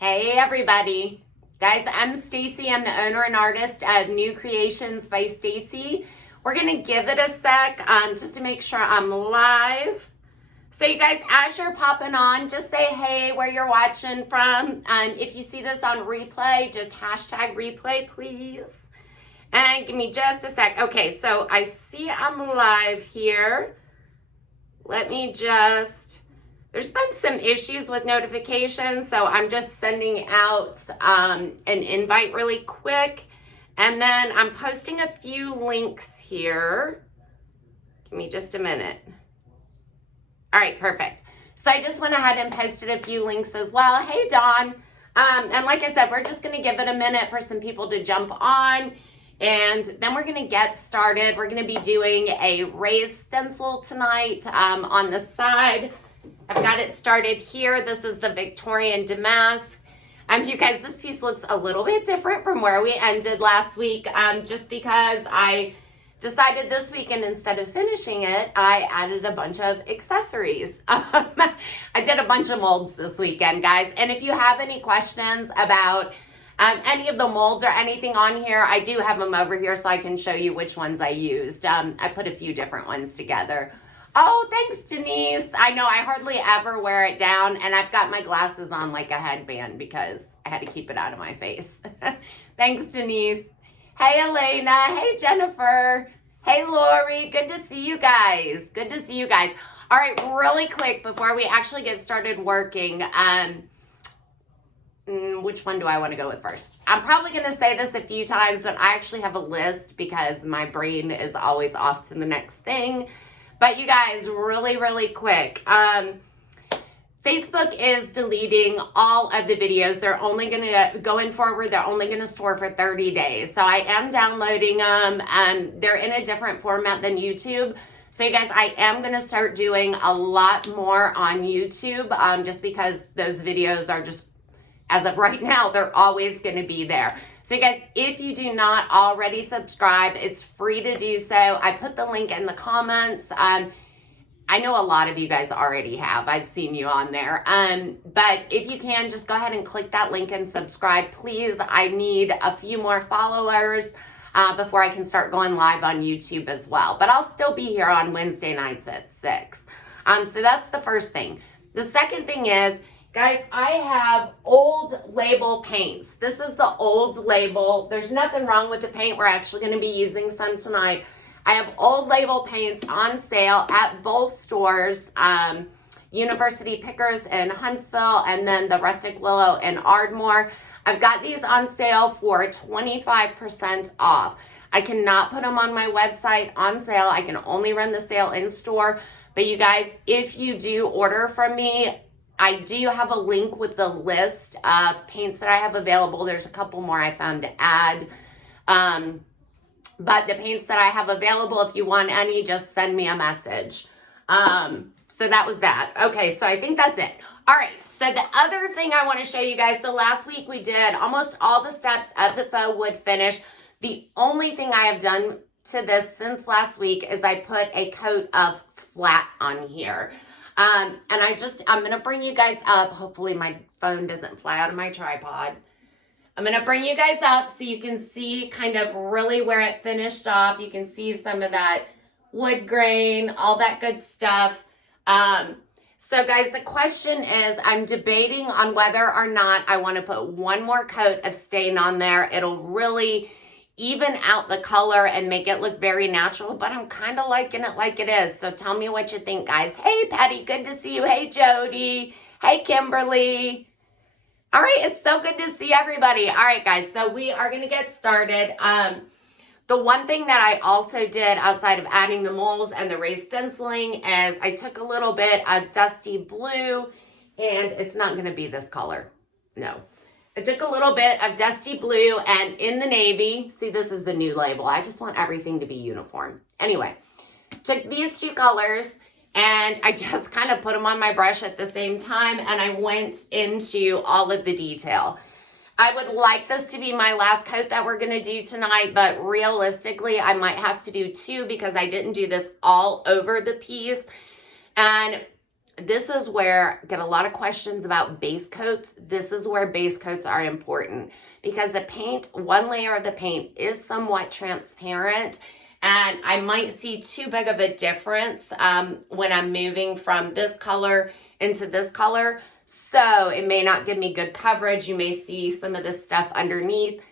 Hey everybody. Guys, I'm Stacy. I'm the owner and artist of New Creations by Stacy. We're going to give it a sec just to make sure I'm live. So you guys, as you're popping on, just say hey where you're watching from. If you see this on replay, just hashtag replay, please. And give me just a sec. Okay, so I see I'm live here. Let me just... There's been some issues with notifications, so I'm just sending out an invite really quick. And then I'm posting a few links here. Give me just a minute. All right, perfect. So I just went ahead and posted a few links as well. Hey, Dawn. And like I said, we're just going to give it a minute for some people to jump on. And then we're going to get started. We're going to be doing a raised stencil tonight on the side. I've got it started here. This is the Victorian Damask. You guys, this piece looks a little bit different from where we ended last week, just because I decided this weekend, instead of finishing it, I added a bunch of accessories. I did a bunch of molds this weekend, guys. And if you have any questions about any of the molds or anything on here, I do have them over here so I can show you which ones I used. I put a few different ones together. Oh, thanks, Denise. I know I hardly ever wear it down, and I've got my glasses on like a headband because I had to keep it out of my face. Thanks, Denise. Hey, Elena. Hey, Jennifer. Hey, Lori. Good to see you guys. Good to see you guys. All right, really quick before we actually get started working, which one do I want to go with first? I'm probably going to say this a few times, but I actually have a list because my brain is always off to the next thing. But you guys, really quick, Facebook is deleting all of the videos. They're only going to, going forward, they're only going to store for 30 days. So I am downloading them. They're in a different format than YouTube. So you guys, I am going to start doing a lot more on YouTube just because those videos are just, as of right now, they're always going to be there. So you guys, if you do not already subscribe, it's free to do so. I put the link in the comments. I know a lot of you guys already have. I've seen you on there. But if you can, just go ahead and click that link and subscribe, please. I need a few more followers before I can start going live on YouTube as well. But I'll still be here on Wednesday nights at 6. So that's the first thing. The second thing is, guys, I have old label paints. This is the old label. There's nothing wrong with the paint. We're actually going to be using some tonight. I have old label paints on sale at both stores, University Pickers in Huntsville and then the Rustic Willow in Ardmore. I've got these on sale for 25% off. I cannot put them on my website on sale. I can only run the sale in store. But you guys, if you do order from me, I do have a link with the list of paints that I have available. There's a couple more I found to add. But the paints that I have available, if you want any, just send me a message. So that was that. Okay, so I think that's it. All right, so the other thing I want to show you guys, so last week we did almost all the steps of the faux wood finish. The only thing I have done to this since last week is I put a coat of flat on here. And I'm going to bring you guys up. Hopefully my phone doesn't fly out of my tripod. I'm going to bring you guys up so you can see kind of really where it finished off. You can see some of that wood grain, all that good stuff. So guys, the question is, I'm debating on whether or not I want to put one more coat of stain on there. It'll really even out the color and make it look very natural, but I'm kind of liking it like it is. So tell me what you think, guys. Hey, Patty, good to see you. Hey, Jody. Hey, Kimberly. All right, it's so good to see everybody. All right, guys, so we are going to get started. The one thing that I also did outside of adding the molds and the raised stenciling is I took a little bit of dusty blue, and it's not going to be this color. No. I took a little bit of dusty blue and in the navy. See, this is the new label. I just want everything to be uniform. Anyway, took these two colors and I just kind of put them on my brush at the same time and I went into all of the detail. I would like this to be my last coat that we're going to do tonight, but realistically, I might have to do 2 because I didn't do this all over the piece. And this is where I get a lot of questions about base coats. This is where base coats are important because the paint, one layer of the paint is somewhat transparent, and I might see too big of a difference when I'm moving from this color into this color. So it may not give me good coverage. You may see some of this stuff underneath.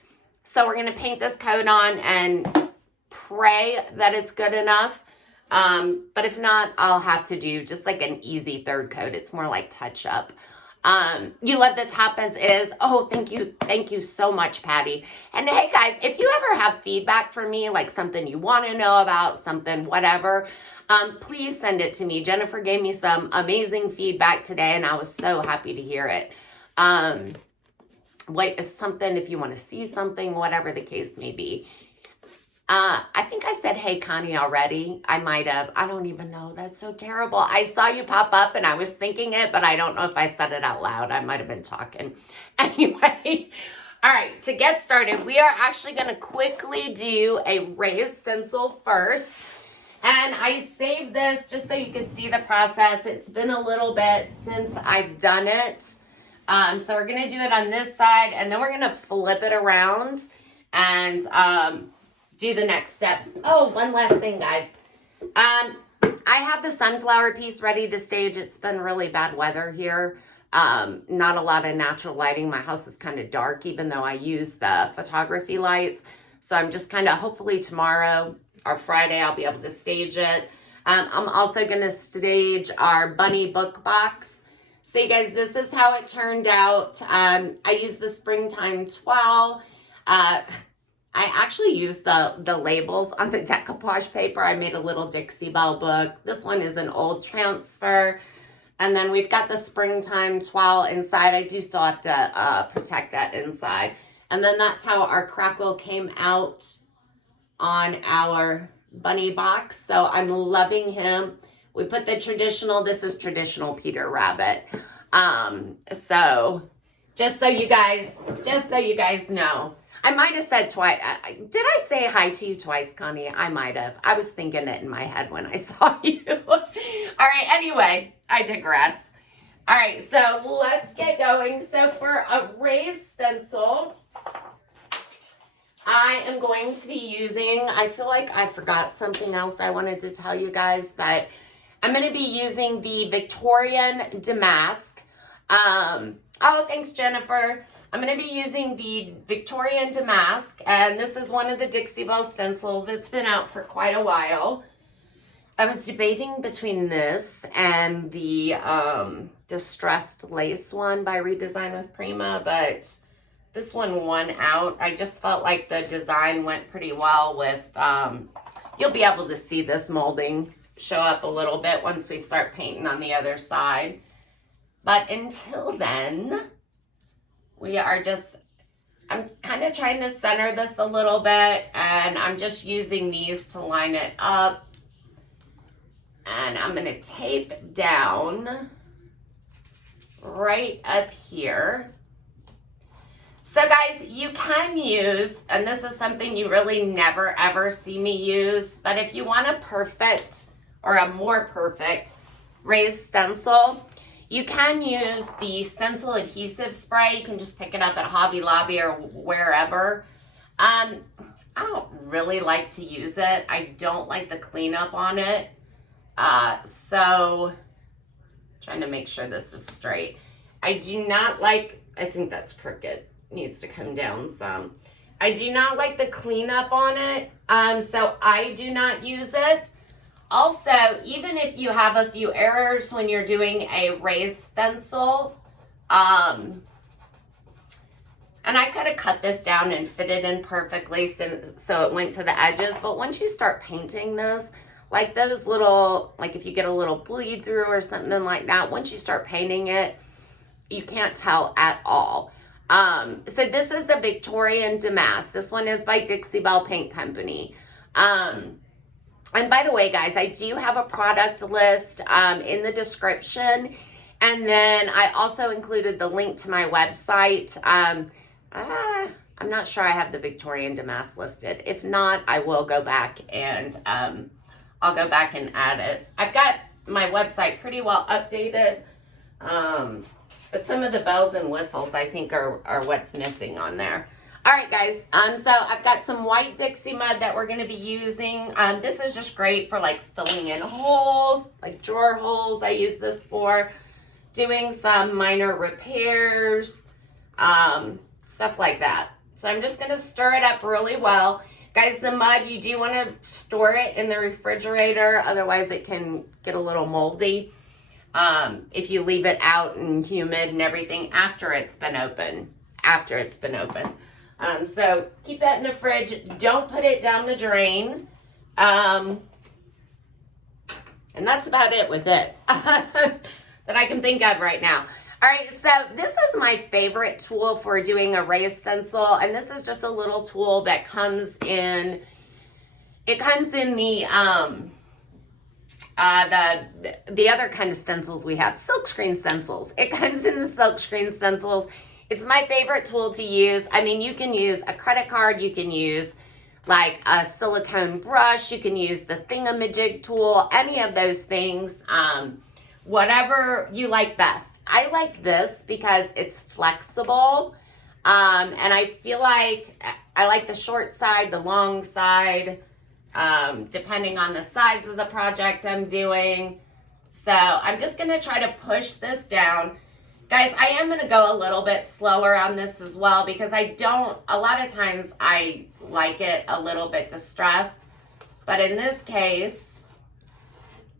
So we're gonna paint this coat on and pray that it's good enough. But if not, I'll have to do just like an easy third coat. It's more like touch up. You love the top as is. Oh, thank you. Thank you so much, Patty. And hey guys, if you ever have feedback for me, like something you want to know about, something, whatever, please send it to me. Jennifer gave me some amazing feedback today and I was so happy to hear it. If something, if you want to see something, whatever the case may be. I think I said, hey, Connie, already. I might have. I don't even know. That's so terrible. I saw you pop up and I was thinking it, but I don't know if I said it out loud. I might have been talking. Anyway, all right, to get started, we are actually going to quickly do a raised stencil first. And I saved this just so you can see the process. It's been a little bit since I've done it. So we're going to do it on this side, and then we're going to flip it around and do the next steps. Oh, one last thing, guys. I have the sunflower piece ready to stage. It's been really bad weather here. Not a lot of natural lighting. My house is kind of dark, even though I use the photography lights. So I'm just kind of, hopefully tomorrow or Friday, I'll be able to stage it. I'm also going to stage our bunny book box. So you guys, this is how it turned out. I used the springtime twirl. I actually used the labels on the decoupage paper. I made a little Dixie Belle book. This one is an old transfer. And then we've got the springtime twirl inside. I do still have to protect that inside. And then that's how our crackle came out on our bunny box. So I'm loving him. We put the traditional, this is traditional Peter Rabbit. So just so you guys know. I might have said twice. Did I say hi to you twice, Connie? I might have. I was thinking it in my head when I saw you. All right, anyway, I digress. All right, so let's get going. So for a raised stencil, I am going to be using, I feel like I forgot something else I wanted to tell you guys, but I'm going to be using the Victorian Damask. Oh, thanks, Jennifer. I'm going to be using the Victorian Damask, and this is one of the Dixie Belle stencils. It's been out for quite a while. I was debating between this and the Distressed Lace one by Redesign with Prima, but this one won out. I just felt like the design went pretty well with, you'll be able to see this molding show up a little bit once we start painting on the other side. But until then, I'm kind of trying to center this a little bit, and I'm just using these to line it up. And I'm going to tape down right up here. So guys, you can use, and this is something you really never ever see me use, but if you want a perfect or a more perfect raised stencil, you can use the stencil adhesive spray. You can just pick it up at Hobby Lobby or wherever. I don't really like to use it. I don't like the cleanup on it. So trying to make sure this is straight. I do not like, I think that's crooked. Needs to come down some. I do not like the cleanup on it. So I do not use it. Also, even if you have a few errors when you're doing a raised stencil, and I could have cut this down and fit it in perfectly so it went to the edges, but once you start painting this, like those little, like if you get a little bleed through or something like that, once you start painting it, you can't tell at all. So this is the Victorian Damask. This one is by Dixie Belle Paint Company. And by the way, guys, I do have a product list in the description. And then I also included the link to my website. I'm not sure I have the Victorian Damask listed. If not, I will go back and I'll go back and add it. I've got my website pretty well updated. But some of the bells and whistles I think are what's missing on there. All right, guys, so I've got some white Dixie Mud that we're going to be using. This is just great for like filling in holes, like drawer holes. I use this for doing some minor repairs, stuff like that. So I'm just going to stir it up really well. Guys, the mud, you do want to store it in the refrigerator, otherwise it can get a little moldy if you leave it out and humid and everything after it's been open. So keep that in the fridge. Don't put it down the drain. And that's about it with it that I can think of right now. All right, so this is my favorite tool for doing a raised stencil, and this is just a little tool that comes in. It comes in the other kind of stencils we have, silkscreen stencils. It comes in the silkscreen stencils. It's my favorite tool to use. I mean, you can use a credit card, you can use like a silicone brush, you can use the thingamajig tool, any of those things, whatever you like best. I like this because it's flexible, and I feel like I like the short side, the long side, depending on the size of the project I'm doing. So I'm just gonna try to push this down. Guys, I am going to go a little bit slower on this as well because a lot of times I like it a little bit distressed. But in this case,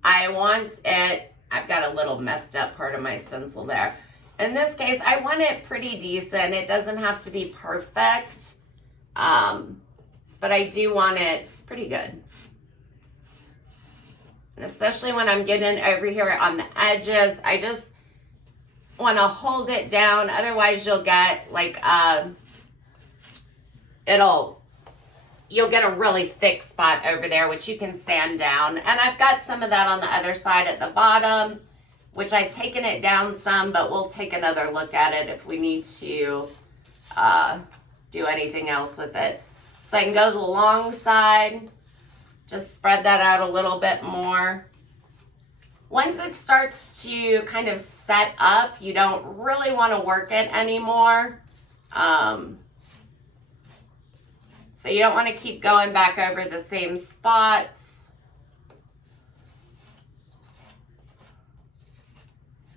I want it, I've got a little messed up part of my stencil there. In this case, I want it pretty decent. It doesn't have to be perfect, but I do want it pretty good. And especially when I'm getting over here on the edges, I just want to hold it down, otherwise you'll get like you'll get a really thick spot over there, which you can sand down. And I've got some of that on the other side at the bottom, which I've taken it down some, but we'll take another look at it if we need to do anything else with it. So I can go to the long side, just spread that out a little bit more. Once it starts to kind of set up, you don't really want to work it anymore. So you don't want to keep going back over the same spots.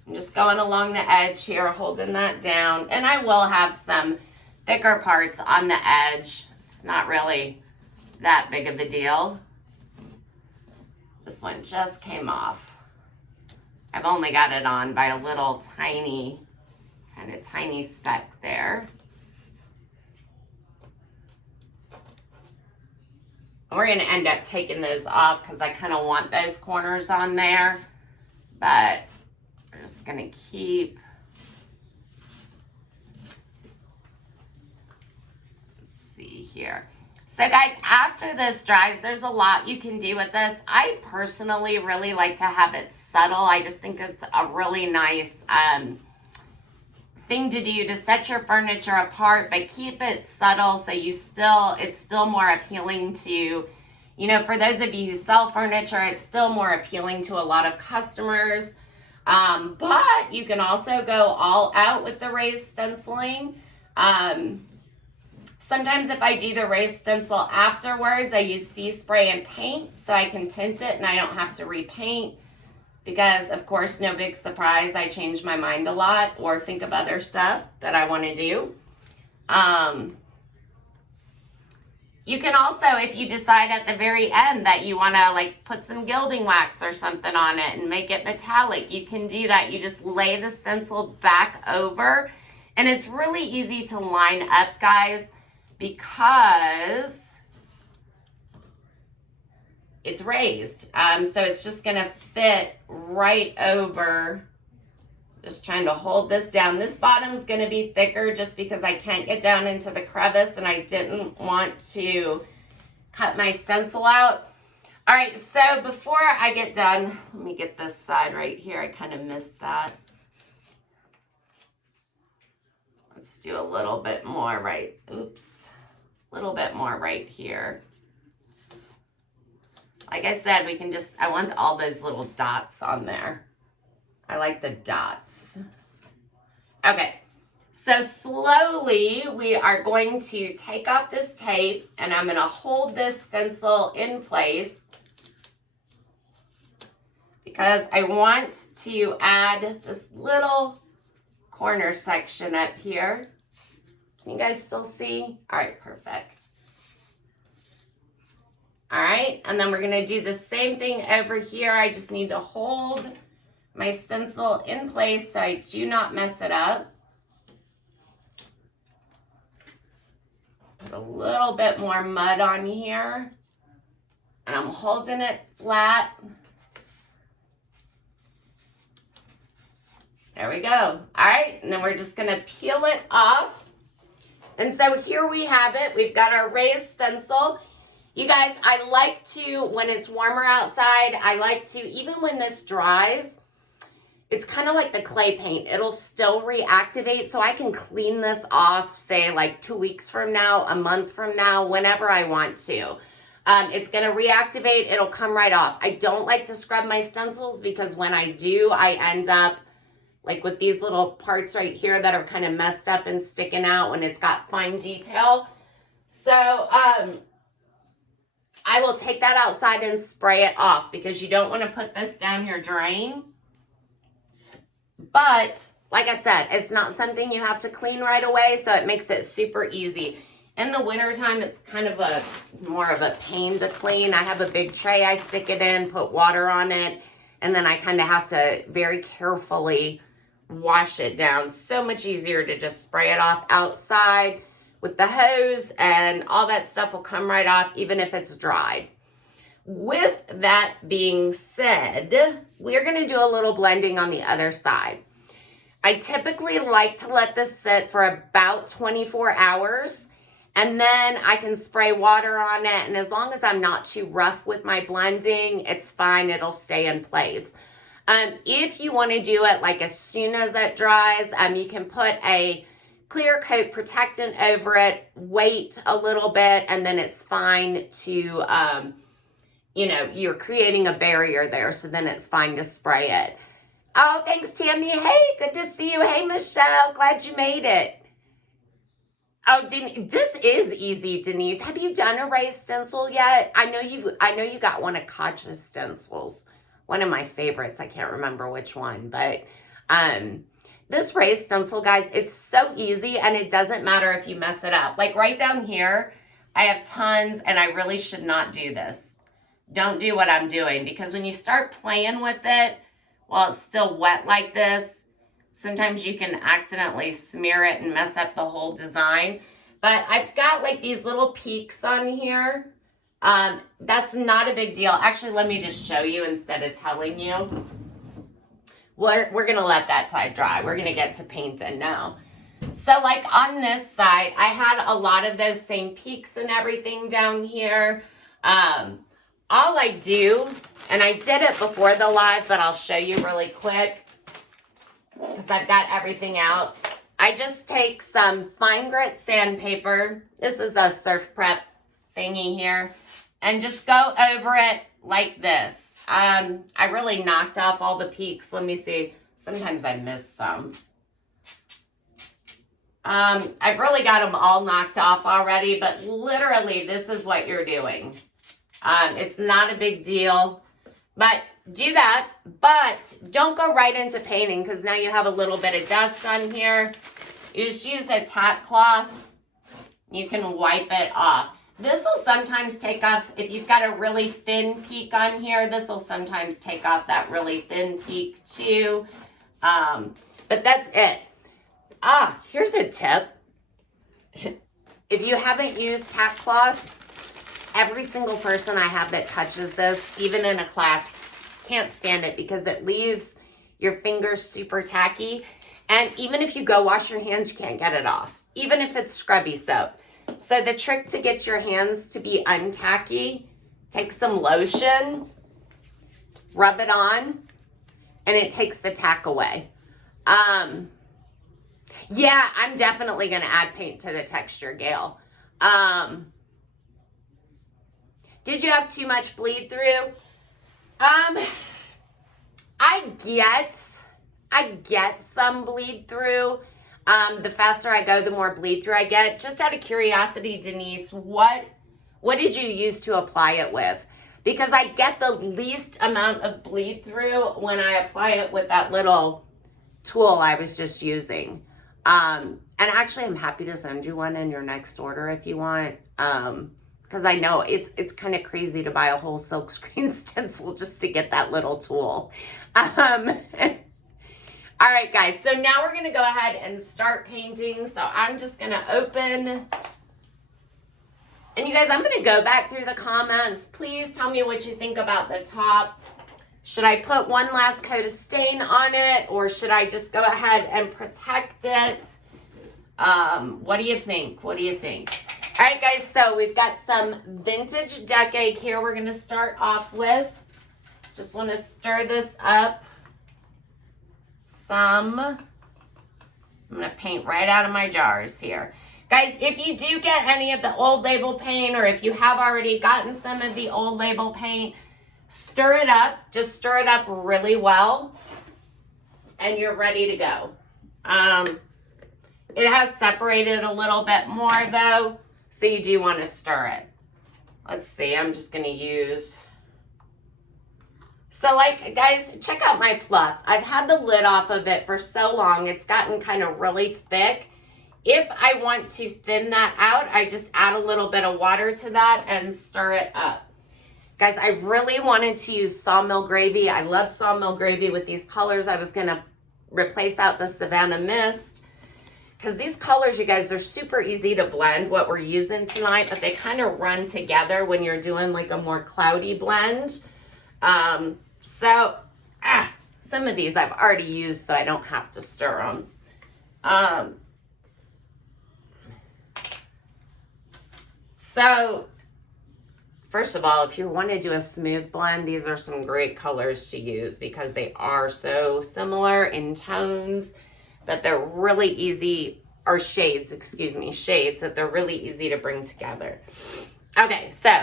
I'm just going along the edge here, holding that down. And I will have some thicker parts on the edge. It's not really that big of a deal. This one just came off. I've only got it on by a little tiny speck there. We're going to end up taking those off because I kind of want those corners on there. But we're just going to keep. Let's see here. So guys, after this dries, there's a lot you can do with this. I personally really like to have it subtle. I just think it's a really nice thing to do to set your furniture apart, but keep it subtle so it's still more appealing to, for those of you who sell furniture, it's still more appealing to a lot of customers. But you can also go all out with the raised stenciling. Sometimes if I do the raised stencil afterwards, I use sea spray and paint so I can tint it and I don't have to repaint because, of course, no big surprise, I change my mind a lot or think of other stuff that I want to do. You can also, if you decide at the very end that you want to like put some gilding wax or something on it and make it metallic, you can do that. You just lay the stencil back over and it's really easy to line up, guys, because it's raised. So it's just gonna fit right over. Just trying to hold this down. This bottom's gonna be thicker just because I can't get down into the crevice and I didn't want to cut my stencil out. All right, so before I get done, let me get this side right here. I kind of missed that. Let's do a little bit more a little bit more right here. Like I said, we can just, I want all those little dots on there. I like the dots. Okay, so slowly we are going to take off this tape and I'm gonna hold this stencil in place because I want to add this little corner section up here. Can you guys still see? All right, perfect. All right, and then we're gonna do the same thing over here. I just need to hold my stencil in place so I do not mess it up. Put a little bit more mud on here, and I'm holding it flat. There we go. All right, and then we're just gonna peel it off. And so here we have it. We've got our raised stencil. You guys, I like to, when it's warmer outside, I like to, even when this dries, it's kind of like the clay paint. It'll still reactivate, so I can clean this off, say like 2 weeks from now, a month from now, whenever I want to. It's gonna reactivate, it'll come right off. I don't like to scrub my stencils because when I do, I end up like with these little parts right here that are kind of messed up and sticking out when it's got fine detail. So, I will take that outside and spray it off because you don't want to put this down your drain. But like I said, it's not something you have to clean right away, so it makes it super easy. In the wintertime, it's kind of more of a pain to clean. I have a big tray I stick it in, put water on it, and then I kind of have to very carefully wash it down. So much easier to just spray it off outside with the hose, and all that stuff will come right off even if it's dried. With that being said, we're gonna do a little blending on the other side. I typically like to let this sit for about 24 hours, and then I can spray water on it, and as long as I'm not too rough with my blending, it's fine, it'll stay in place. If you wanna do it like as soon as it dries, you can put a clear coat protectant over it, wait a little bit, and then it's fine to, you know, you're creating a barrier there, so then it's fine to spray it. Oh, thanks, Tammy. Hey, good to see you. Hey, Michelle, glad you made it. Oh, this is easy, Denise. Have you done a raised stencil yet? I know you got one of Katja's stencils. One of my favorites. I can't remember which one, but this raised stencil, guys, it's so easy, and it doesn't matter if you mess it up. Like right down here, I have tons, and I really should not do this. Don't do what I'm doing, because when you start playing with it while it's still wet like this, sometimes you can accidentally smear it and mess up the whole design. But I've got like these little peaks on here. That's not a big deal. Actually, let me just show you instead of telling you. We're gonna let that side dry. We're gonna get to painting now. So like on this side, I had a lot of those same peaks and everything down here. All I do, and I did it before the live, but I'll show you really quick because I've got everything out. I just take some fine grit sandpaper. This is a surf prep thingy here, and just go over it like this. I really knocked off all the peaks. Let me see. Sometimes I miss some. I've really got them all knocked off already, but literally this is what you're doing. It's not a big deal, but do that. But don't go right into painting because now you have a little bit of dust on here. You just use a tack cloth. You can wipe it off. This will sometimes take off, if you've got a really thin peak on here, this will sometimes take off that really thin peak too. But that's it. Here's a tip. If you haven't used tack cloth, every single person I have that touches this, even in a class, can't stand it because it leaves your fingers super tacky. And even if you go wash your hands, you can't get it off, even if it's scrubby soap. So the trick to get your hands to be untacky, take some lotion, rub it on, and it takes the tack away. Yeah, I'm definitely going to add paint to the texture, Gail. Did you have too much bleed through? I get some bleed through. The faster I go, the more bleed through I get. Just out of curiosity, Denise, what did you use to apply it with? Because I get the least amount of bleed through when I apply it with that little tool I was just using. And actually, I'm happy to send you one in your next order if you want. Because I know it's kind of crazy to buy a whole silkscreen stencil just to get that little tool. All right, guys, so now we're going to go ahead and start painting. So I'm just going to open. And you guys, I'm going to go back through the comments. Please tell me what you think about the top. Should I put one last coat of stain on it, or should I just go ahead and protect it? What do you think? What do you think? All right, guys, so we've got some vintage duck egg here we're going to start off with. Just want to stir this up some. I'm going to paint right out of my jars here. Guys, if you do get any of the old label paint, or if you have already gotten some of the old label paint, stir it up. Just stir it up really well, and you're ready to go. It has separated a little bit more, though, so you do want to stir it. Let's see, I'm just going to use... So, like, guys, check out my fluff. I've had the lid off of it for so long. It's gotten kind of really thick. If I want to thin that out, I just add a little bit of water to that and stir it up. Guys, I really wanted to use Sawmill Gravy. I love Sawmill Gravy with these colors. I was going to replace out the Savannah Mist. Because these colors, you guys, they're super easy to blend, what we're using tonight, but they kind of run together when you're doing like a more cloudy blend. Some of these I've already used, so I don't have to stir them. So, first of all, if you want to do a smooth blend, these are some great colors to use because they are so similar in tones that they're really easy, or shades, excuse me, shades that they're really easy to bring together. Okay, so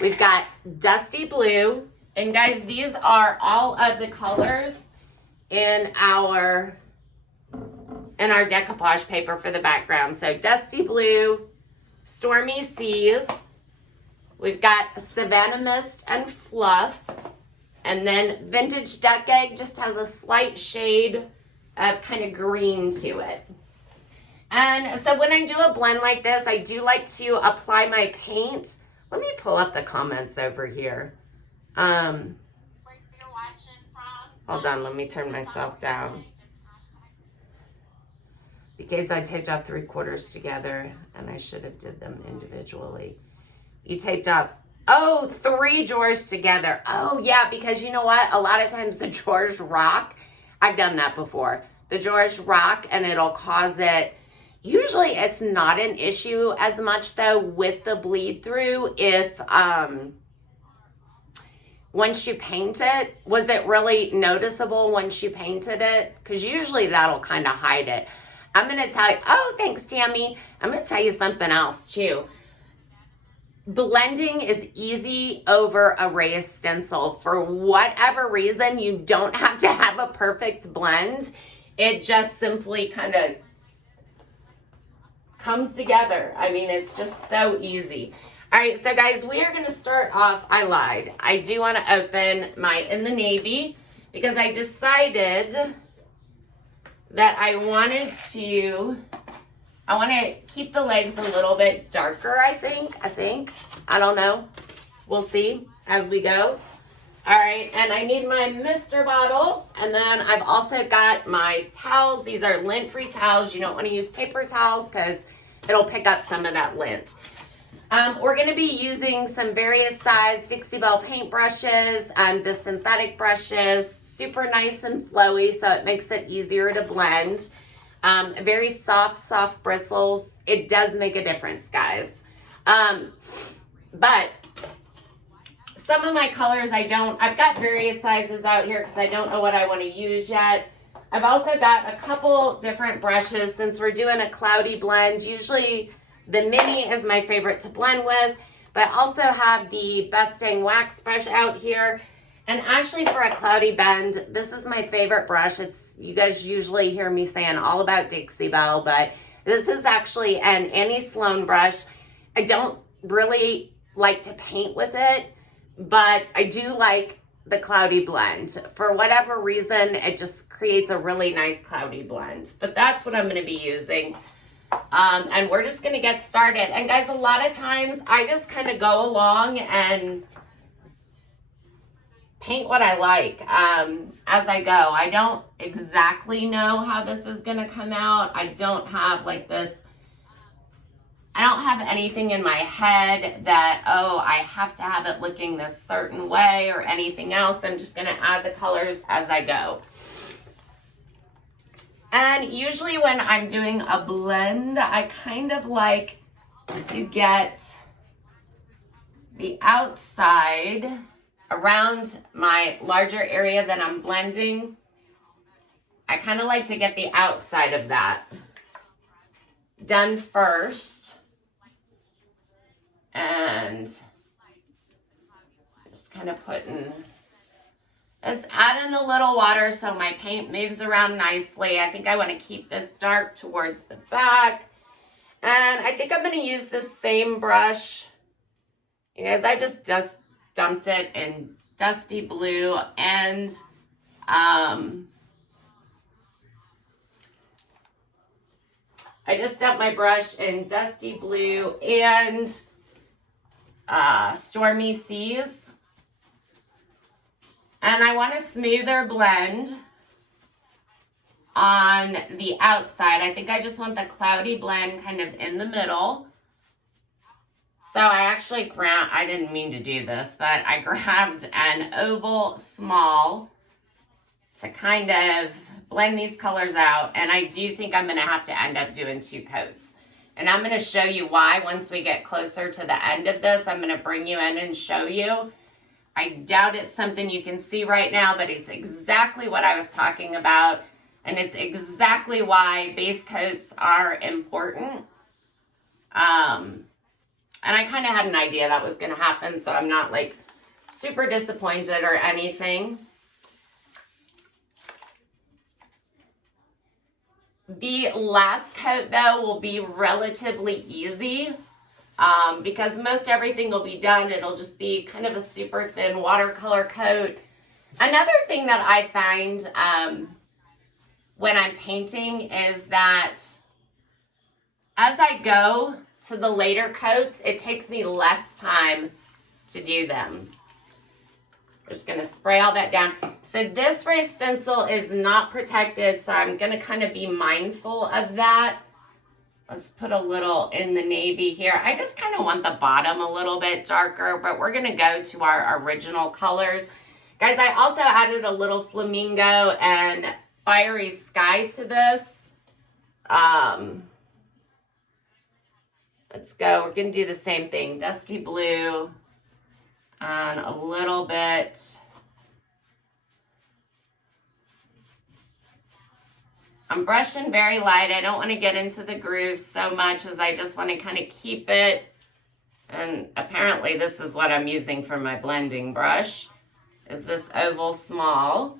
we've got Dusty Blue. And guys, these are all of the colors in our decoupage paper for the background. So Dusty Blue, Stormy Seas, we've got Savannah Mist and Fluff, and then Vintage Duck Egg just has a slight shade of kind of green to it. And so when I do a blend like this, I do like to apply my paint. Let me pull up the comments over here. Where you're watching from. Hold on, let me turn myself down. Because I taped off 3/4 together and I should have did them individually. You taped off, 3 drawers together. Oh yeah, because you know what? A lot of times the drawers rock. I've done that before. The drawers rock and it'll cause it. Usually it's not an issue as much though with the bleed through if, once you paint it, was it really noticeable once you painted it? Because usually that'll kind of hide it. I'm going to tell you, thanks, Tammy. I'm going to tell you something else too. Blending is easy over a raised stencil. For whatever reason, you don't have to have a perfect blend. It just simply kind of comes together. I mean, it's just so easy. All right, so guys, we are going to start off. I lied. I do want to open my In the Navy because I decided that I want to keep the legs a little bit darker, I think. I don't know. We'll see as we go. All right, and I need my mister bottle, and then I've also got my towels. These are lint-free towels. You don't want to use paper towels because it'll pick up some of that lint. We're going to be using some various size Dixie Belle paint brushes, the synthetic brushes, super nice and flowy, so it makes it easier to blend. Very soft bristles. It does make a difference, guys. But some of my colors I've got various sizes out here because I don't know what I want to use yet. I've also got a couple different brushes since we're doing a cloudy blend. Usually the mini is my favorite to blend with, But I also have the Best Dang Wax brush out here. And actually for a cloudy bend, this is my favorite brush. You guys usually hear me saying all about Dixie Belle, but this is actually an Annie Sloan brush. I don't really like to paint with it, but I do like the cloudy blend. For whatever reason, it just creates a really nice cloudy blend. But that's what I'm going to be using. And we're just going to get started. And guys, a lot of times I just kind of go along and paint what I like as I go. I don't exactly know how this is going to come out. I don't have like this, I don't have anything in my head that, oh, I have to have it looking this certain way or anything else. I'm just going to add the colors as I go. And usually when I'm doing a blend, I kind of like to get the outside around my larger area that I'm blending. I kind of like to get the outside of that done first. And just kind of just add in a little water so my paint moves around nicely. I think I want to keep this dark towards the back. And I think I'm going to use this same brush. You guys, I just dumped it in Dusty Blue and I just dumped my brush in Dusty Blue and Stormy Seas. And I want a smoother blend on the outside. I think I just want the cloudy blend kind of in the middle. So I didn't mean to do this, but I grabbed an oval small to kind of blend these colors out. And I do think I'm going to have to end up doing 2 coats. And I'm going to show you why once we get closer to the end of this. I'm going to bring you in and show you. I doubt it's something you can see right now, but it's exactly what I was talking about. And it's exactly why base coats are important. And I kind of had an idea that was going to happen, so I'm not like super disappointed or anything. The last coat, though, will be relatively easy. Because most everything will be done. It'll just be kind of a super thin watercolor coat. Another thing that I find when I'm painting is that as I go to the later coats, it takes me less time to do them. We're just going to spray all that down. So this raised stencil is not protected, so I'm going to kind of be mindful of that. Let's put a little in the navy here. I just kind of want the bottom a little bit darker, but we're going to go to our original colors. Guys, I also added a little flamingo and fiery sky to this. Let's go. We're going to do the same thing. Dusty blue and a little bit. I'm brushing very light. I don't want to get into the grooves so much as I just want to kind of keep it. And apparently this is what I'm using for my blending brush, is this oval small.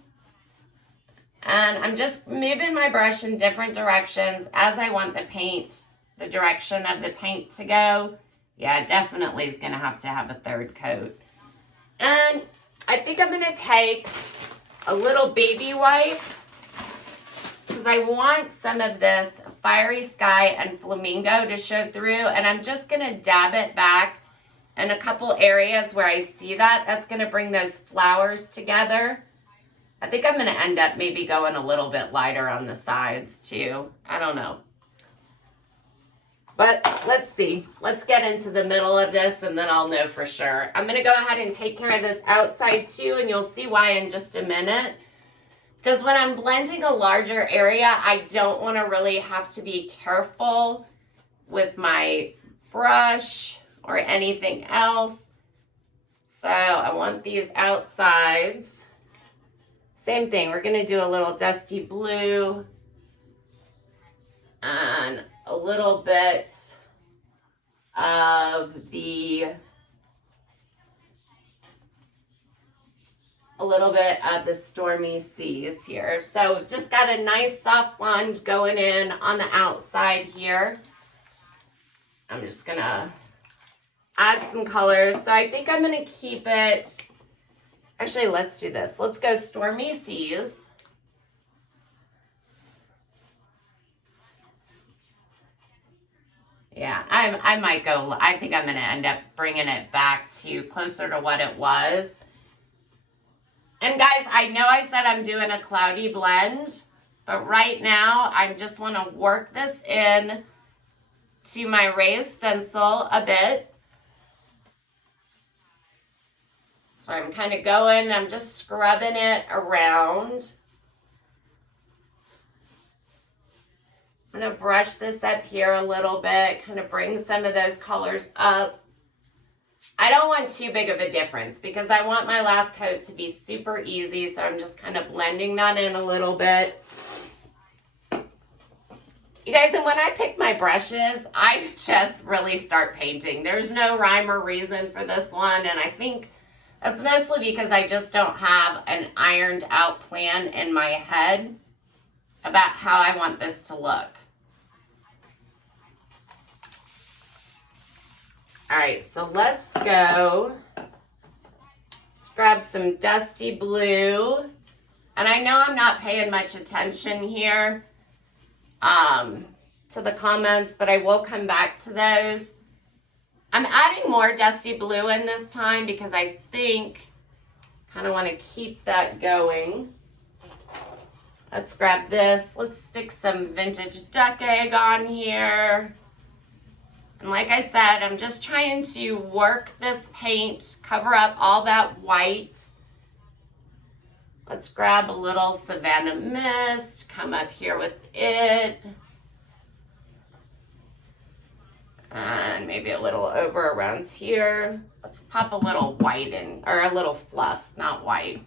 And I'm just moving my brush in different directions as I want the direction of the paint to go. Yeah, definitely is going to have a 3rd coat. And I think I'm going to take a little baby wipe, because I want some of this fiery sky and flamingo to show through, and I'm just going to dab it back in a couple areas where I see that. That's going to bring those flowers together. I think I'm going to end up maybe going a little bit lighter on the sides too. I don't know. But let's see. Let's get into the middle of this and then I'll know for sure. I'm going to go ahead and take care of this outside too, and you'll see why in just a minute. Because when I'm blending a larger area, I don't want to really have to be careful with my brush or anything else. So I want these outsides. Same thing, we're going to do a little dusty blue and a little bit of the a little bit of the Stormy Seas here. So we've just got a nice soft blonde going in on the outside here. I'm just gonna add some colors. So I think I'm gonna keep it, actually let's do this. Let's go Stormy Seas. Yeah, I might go, I think I'm gonna end up bringing it back to closer to what it was. And guys, I know I said I'm doing a cloudy blend, but right now I just wanna work this in to my raised stencil a bit. So I'm kind of going, I'm just scrubbing it around. I'm going to brush this up here a little bit, kind of bring some of those colors up. I don't want too big of a difference because I want my last coat to be super easy, so I'm just kind of blending that in a little bit. You guys, and when I pick my brushes, I just really start painting. There's no rhyme or reason for this one, and I think that's mostly because I just don't have an ironed out plan in my head about how I want this to look. All right, so let's go. Let's grab some dusty blue. And I know I'm not paying much attention here to the comments, but I will come back to those. I'm adding more dusty blue in this time because I think kind of want to keep that going. Let's grab this. Let's stick some vintage duck egg on here. And like I said, I'm just trying to work this paint, cover up all that white. Let's grab a little Savannah Mist, come up here with it. And maybe a little over around here. Let's pop a little white in, or a little fluff, not white.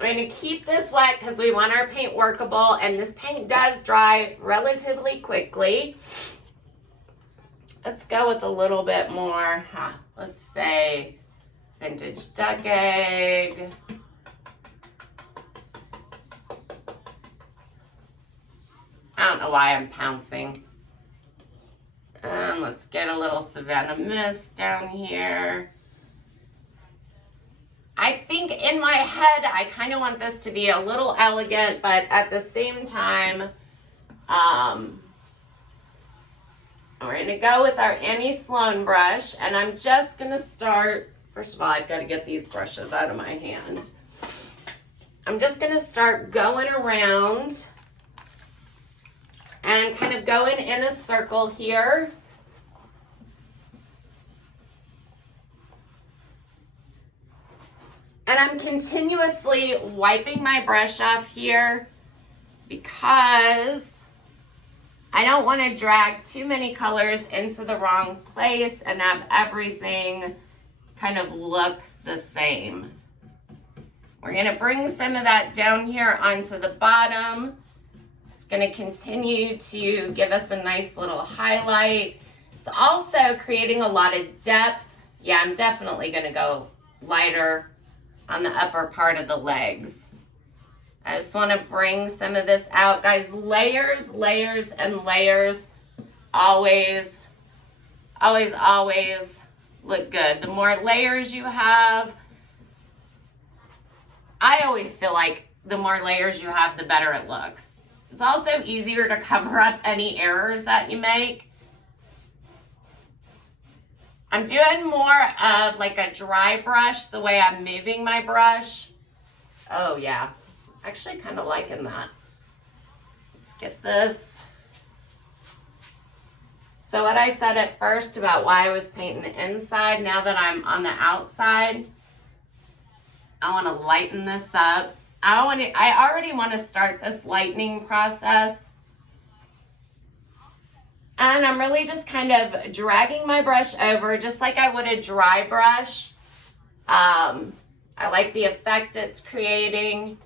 I'm going to keep this wet because we want our paint workable, and this paint does dry relatively quickly. Let's go with a little bit more, let's say vintage duck egg. I don't know why I'm pouncing. And let's get a little Savannah Mist down here. I think in my head, I kind of want this to be a little elegant, but at the same time, we're going to go with our Annie Sloan brush, and I'm just going to start, first of all, I've got to get these brushes out of my hand. I'm just going to start going around and kind of going in a circle here. And I'm continuously wiping my brush off here because I don't want to drag too many colors into the wrong place and have everything kind of look the same. We're going to bring some of that down here onto the bottom. It's going to continue to give us a nice little highlight. It's also creating a lot of depth. Yeah, I'm definitely going to go lighter on the upper part of the legs. I just want to bring some of this out. Guys, layers, layers, and layers always, always, always look good. The more layers you have, I always feel like the more layers you have, the better it looks. It's also easier to cover up any errors that you make. I'm doing more of like a dry brush, the way I'm moving my brush. Oh yeah, actually kind of liking that. Let's get this. So what I said at first about why I was painting the inside, now that I'm on the outside, I want to lighten this up. I already want to start this lightening process. And I'm really just kind of dragging my brush over just like I would a dry brush. I like the effect it's creating.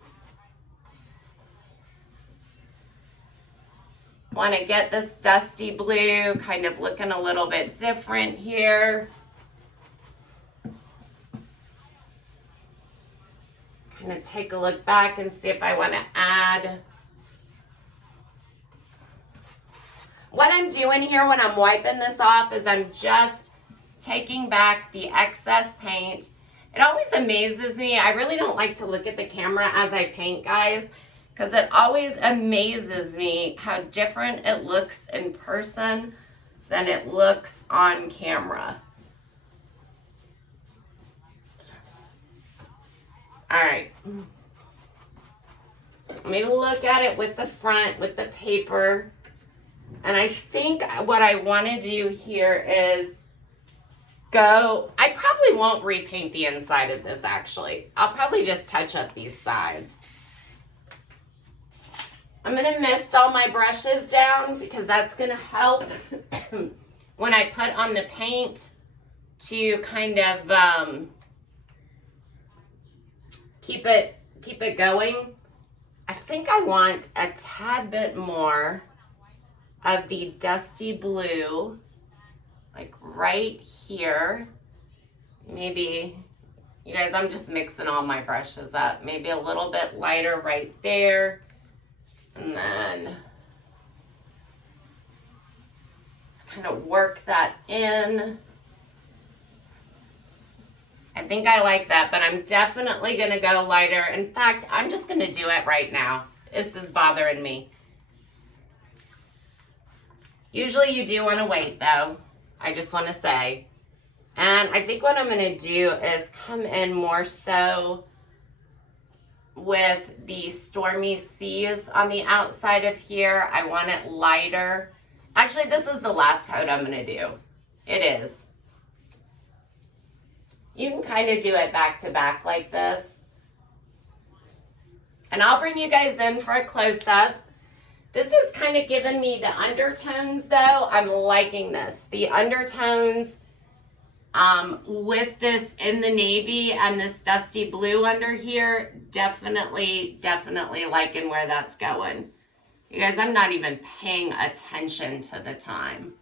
Want to get this dusty blue kind of looking a little bit different here. I'm going to take a look back and see if I want to add. What I'm doing here when I'm wiping this off is I'm just taking back the excess paint. It always amazes me. I really don't like to look at the camera as I paint, guys, because it always amazes me how different it looks in person than it looks on camera. All right. Let me look at it with the front, with the paper. And I think what I want to do here is I probably won't repaint the inside of this, actually. I'll probably just touch up these sides. I'm going to mist all my brushes down because that's going to help when I put on the paint to kind of keep it going. I think I want a tad bit more of the dusty blue, like right here. Maybe, you guys, I'm just mixing all my brushes up. Maybe a little bit lighter right there. And then let's kind of work that in. I think I like that, but I'm definitely gonna go lighter. In fact, I'm just gonna do it right now. This is bothering me. Usually you do want to wait though, I just want to say. And I think what I'm going to do is come in more so with the Stormy Seas on the outside of here. I want it lighter. Actually, this is the last coat I'm going to do. It is. You can kind of do it back to back like this. And I'll bring you guys in for a close-up. This is kind of giving me the undertones though. I'm liking this. The undertones with this in the navy and this dusty blue under here, definitely liking where that's going. You guys, I'm not even paying attention to the time.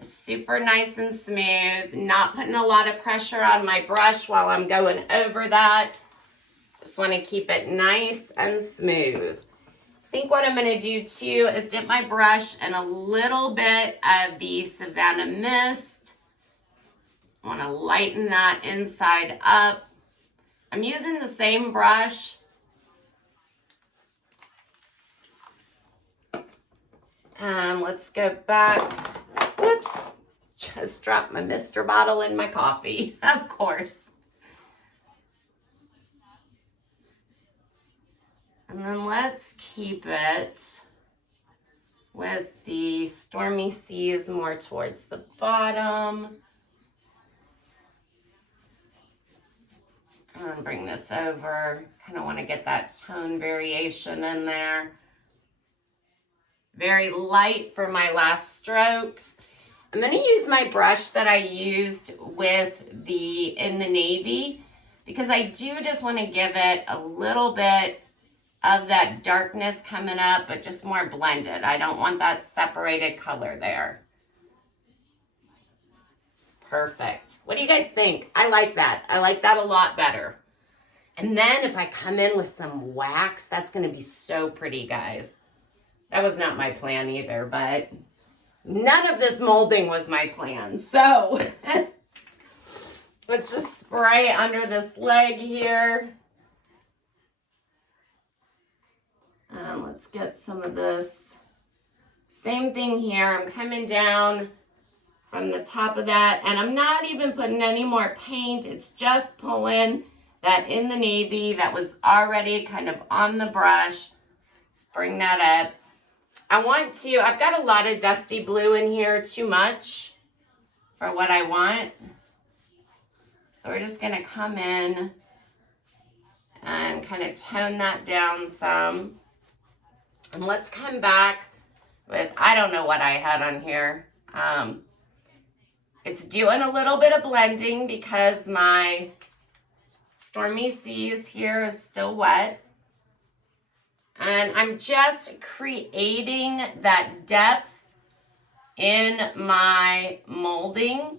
Super nice and smooth, not putting a lot of pressure on my brush while I'm going over that. Just want to keep it nice and smooth. I think what I'm going to do too is dip my brush in a little bit of the Savannah Mist. I want to lighten that inside up. I'm using the same brush. And let's go back. Whoops. Just dropped my mister bottle in my coffee, of course. And then let's keep it with the Stormy Seas more towards the bottom. And bring this over. Kind of want to get that tone variation in there. Very light for my last strokes. I'm going to use my brush that I used with in the navy because I do just want to give it a little bit of that darkness coming up, but just more blended. I don't want that separated color there. Perfect. What do you guys think? I like that. I like that a lot better. And then if I come in with some wax, that's going to be so pretty, guys. That was not my plan either, but none of this molding was my plan. So let's just spray under this leg here. And let's get some of this. Same thing here. I'm coming down from the top of that, and I'm not even putting any more paint. It's just pulling that in the navy that was already kind of on the brush. Let's bring that up. I've got a lot of dusty blue in here, too much for what I want. So we're just gonna come in and kind of tone that down some. And let's come back with, I don't know what I had on here. It's doing a little bit of blending because my Stormy Seas here is still wet. And I'm just creating that depth in my molding.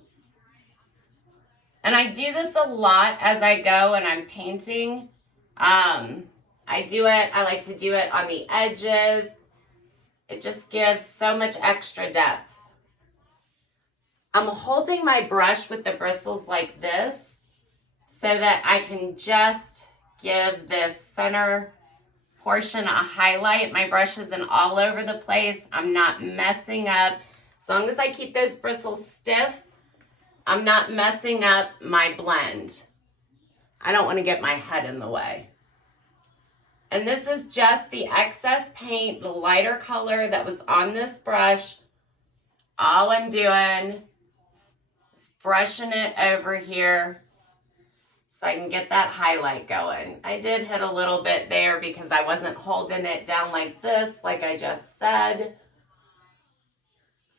And I do this a lot as I go and I'm painting. I like to do it on the edges. It just gives so much extra depth. I'm holding my brush with the bristles like this so that I can just give this center portion a highlight. My brush isn't all over the place. I'm not messing up. As long as I keep those bristles stiff, I'm not messing up my blend. I don't want to get my head in the way. And this is just the excess paint, the lighter color that was on this brush. All I'm doing is brushing it over here so I can get that highlight going. I did hit a little bit there because I wasn't holding it down like this, like I just said.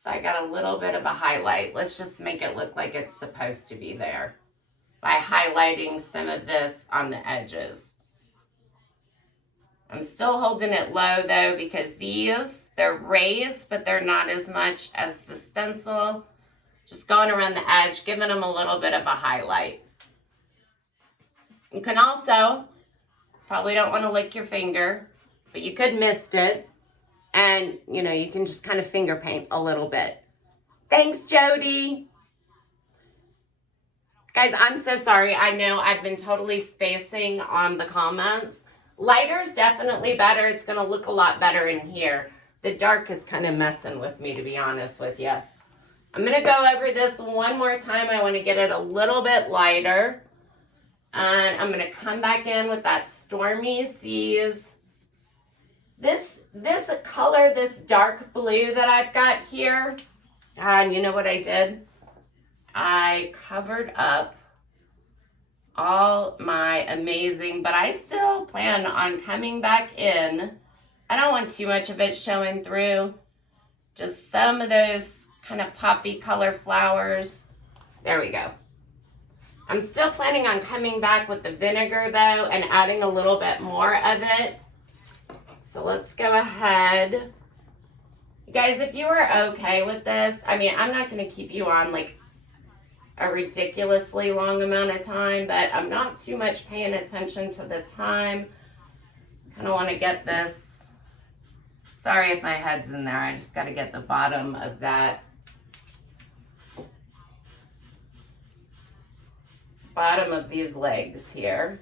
So I got a little bit of a highlight. Let's just make it look like it's supposed to be there by highlighting some of this on the edges. I'm still holding it low though because they're raised, but they're not as much as the stencil. Just going around the edge, giving them a little bit of a highlight. You can also, probably don't want to lick your finger, but you could mist it. And, you know, you can just kind of finger paint a little bit. Thanks, Jody. Guys, I'm so sorry. I know I've been totally spacing on the comments. Lighter is definitely better. It's going to look a lot better in here. The dark is kind of messing with me, to be honest with you. I'm going to go over this one more time. I want to get it a little bit lighter. And I'm going to come back in with that Stormy Seas. This color, this dark blue that I've got here, and you know what I did? I covered up all my amazing, but I still plan on coming back in. I don't want too much of it showing through. Just some of those kind of poppy color flowers. There we go. I'm still planning on coming back with the vinegar though and adding a little bit more of it. So let's go ahead. You guys, if you are okay with this, I mean, I'm not going to keep you on like a ridiculously long amount of time, but I'm not too much paying attention to the time. Kind of want to get this. Sorry if my head's in there. I just got to get the bottom of that. Bottom of these legs here.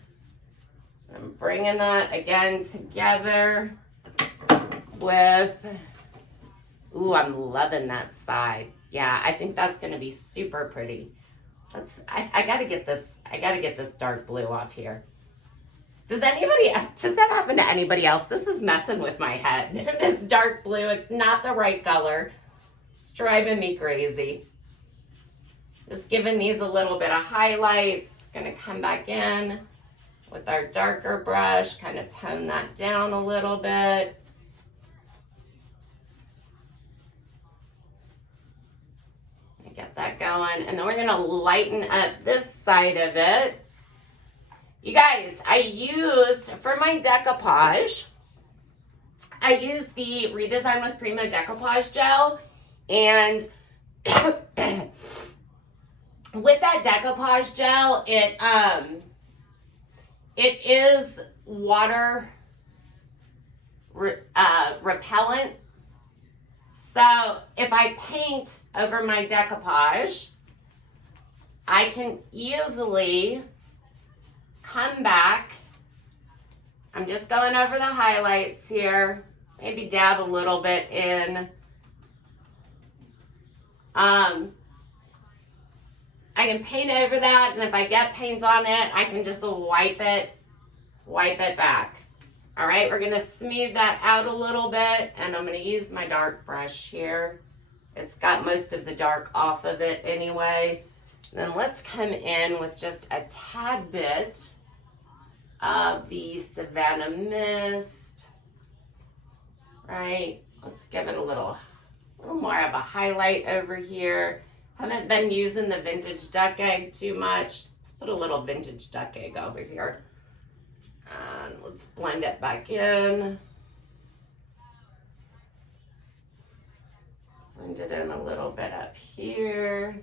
I'm bringing that again together with, ooh, I'm loving that side. Yeah, I think that's going to be super pretty. I got to get this dark blue off here. Does that happen to anybody else? This is messing with my head. This dark blue, it's not the right color. It's driving me crazy. Just giving these a little bit of highlights. Going to come back in with our darker brush, kind of tone that down a little bit. Get that going, and then we're gonna lighten up this side of it. You guys, I used, for my decoupage, I used the Redesign with Prima decoupage gel, and with that decoupage gel, it is water repellent. So if I paint over my decoupage, I can easily come back. I'm just going over the highlights here. Maybe dab a little bit in. I can paint over that, and if I get paint on it, I can just wipe it back. All right, we're gonna smooth that out a little bit, and I'm gonna use my dark brush here. It's got most of the dark off of it anyway. And then let's come in with just a tad bit of the Savannah Mist, right? Let's give it a little more of a highlight over here. Haven't been using the vintage duck egg too much. Let's put a little vintage duck egg over here. And let's blend it back in. Blend it in a little bit up here.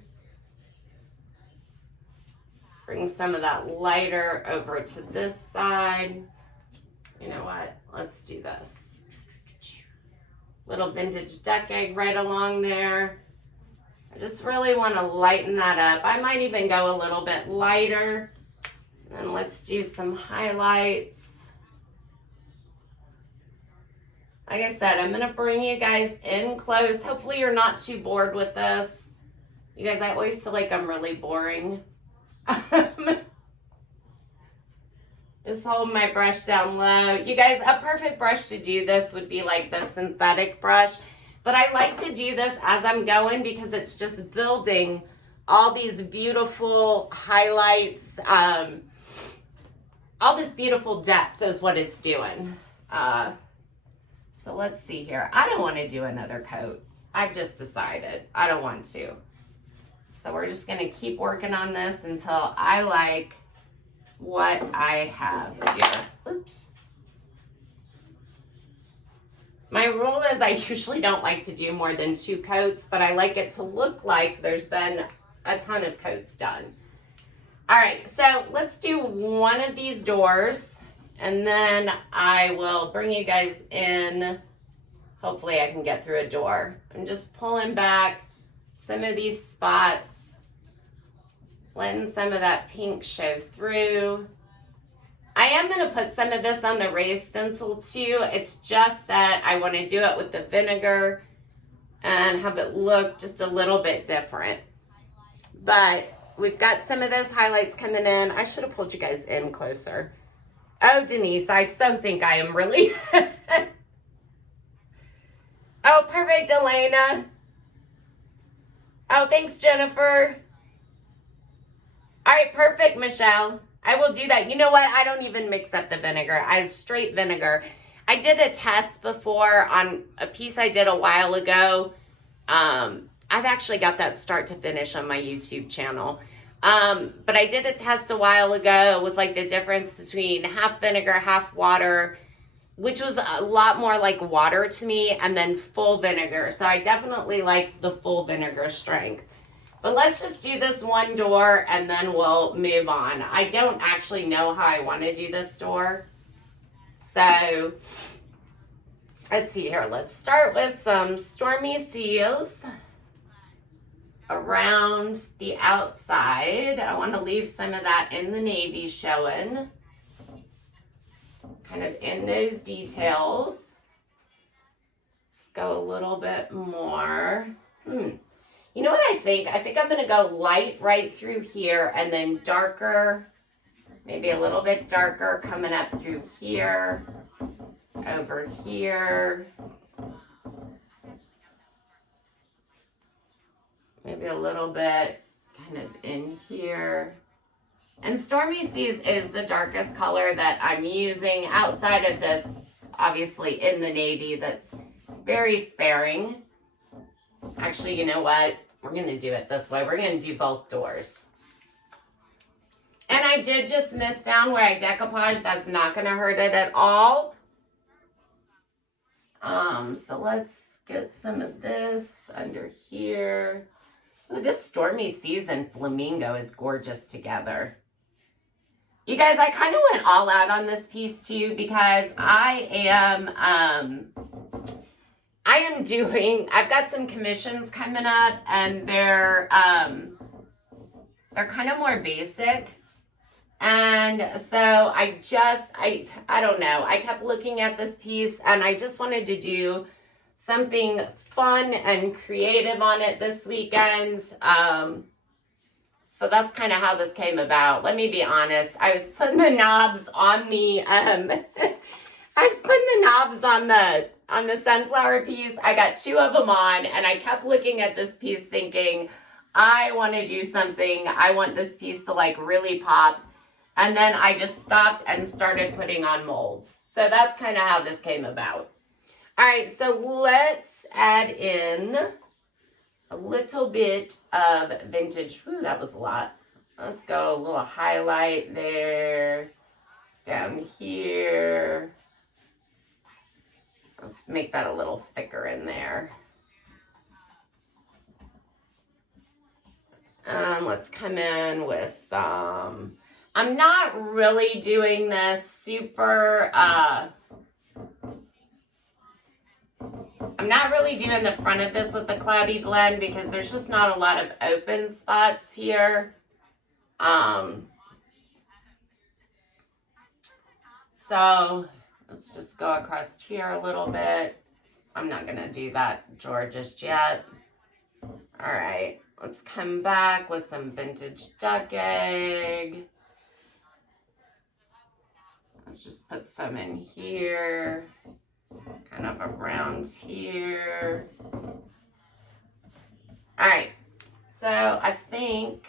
Bring some of that lighter over to this side. You know what? Let's do this. Little vintage duck egg right along there. I just really want to lighten that up. I might even go a little bit lighter. And let's do some highlights. Like I said, I'm going to bring you guys in close. Hopefully you're not too bored with this. You guys, I always feel like I'm really boring. Just hold my brush down low. You guys, a perfect brush to do this would be like the synthetic brush. But I like to do this as I'm going because it's just building all these beautiful highlights. All this beautiful depth is what it's doing. So let's see here. I don't want to do another coat. I've just decided I don't want to. So we're just going to keep working on this until I like what I have here. Oops. My rule is I usually don't like to do more than 2 coats, but I like it to look like there's been a ton of coats done. All right, so let's do one of these doors, and then I will bring you guys in. Hopefully I can get through a door. I'm just pulling back some of these spots, letting some of that pink show through. I am going to put some of this on the raised stencil too. It's just that I want to do it with the vinegar and have it look just a little bit different. But we've got some of those highlights coming in. I should have pulled you guys in closer. Oh, Denise, I so think I am really... Oh, perfect, Elena. Oh, thanks, Jennifer. All right, perfect, Michelle. I will do that. You know what? I don't even mix up the vinegar. I straight vinegar. I did a test before on a piece I did a while ago. I've actually got that start to finish on my YouTube channel. But I did a test a while ago with like the difference between half vinegar, half water, which was a lot more like water to me, and then full vinegar. So I definitely like the full vinegar strength. But let's just do this one door and then we'll move on. I don't actually know how I want to do this door. So let's see here. Let's start with some Stormy Seas around the outside. I want to leave some of that in the navy showing. Kind of in those details. Let's go a little bit more. You know what I think? I think I'm going to go light right through here and then darker, maybe a little bit darker coming up through here, over here. Maybe a little bit kind of in here. And Stormy Seas is the darkest color that I'm using outside of this, obviously in the navy, that's very sparing. Actually, you know what? We're going to do it this way. We're going to do both doors. And I did just miss down where I decoupage. That's not going to hurt it at all. So let's get some of this under here. Ooh, this Stormy Seas and Flamingo is gorgeous together. You guys, I kind of went all out on this piece too because I've got some commissions coming up and they're kind of more basic. And so I don't know. I kept looking at this piece and I just wanted to do something fun and creative on it this weekend. So that's kind of how this came about. Let me be honest. I was putting the knobs on the on the sunflower piece. I got 2 of them on and I kept looking at this piece thinking, I want to do something. I want this piece to like really pop. And then I just stopped and started putting on molds. So that's kind of how this came about. All right, so let's add in a little bit of vintage. Ooh, that was a lot. Let's go a little highlight there, down here. Let's make that a little thicker in there. Let's come in with some, I'm not really doing this super, I'm not really doing the front of this with the cloudy blend because there's just not a lot of open spots here. So let's just go across here a little bit. I'm not gonna do that just yet. All right, let's come back with some vintage duck egg. Let's just put some in here, kind of around here. All right, so I think,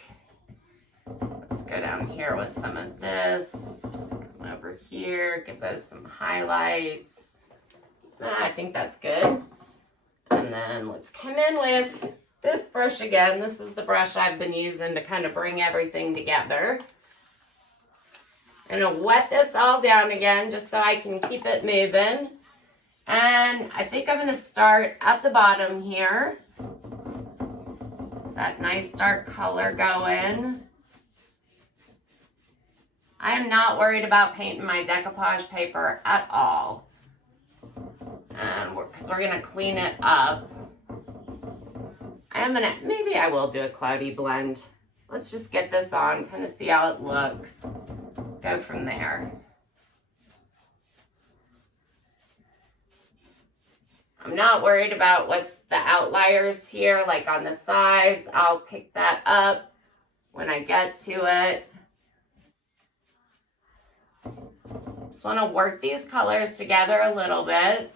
let's go down here with some of this. Come over here, give those some highlights. I think that's good. And then let's come in with this brush again. This is the brush I've been using to kind of bring everything together. I'm gonna wet this all down again just so I can keep it moving. And I think I'm gonna start at the bottom here. That nice dark color going. I am not worried about painting my decoupage paper at all. And because we're gonna clean it up. Maybe I will do a cloudy blend. Let's just get this on, kind of see how it looks. Go from there. I'm not worried about what's the outliers here, like on the sides. I'll pick that up when I get to it. Just want to work these colors together a little bit.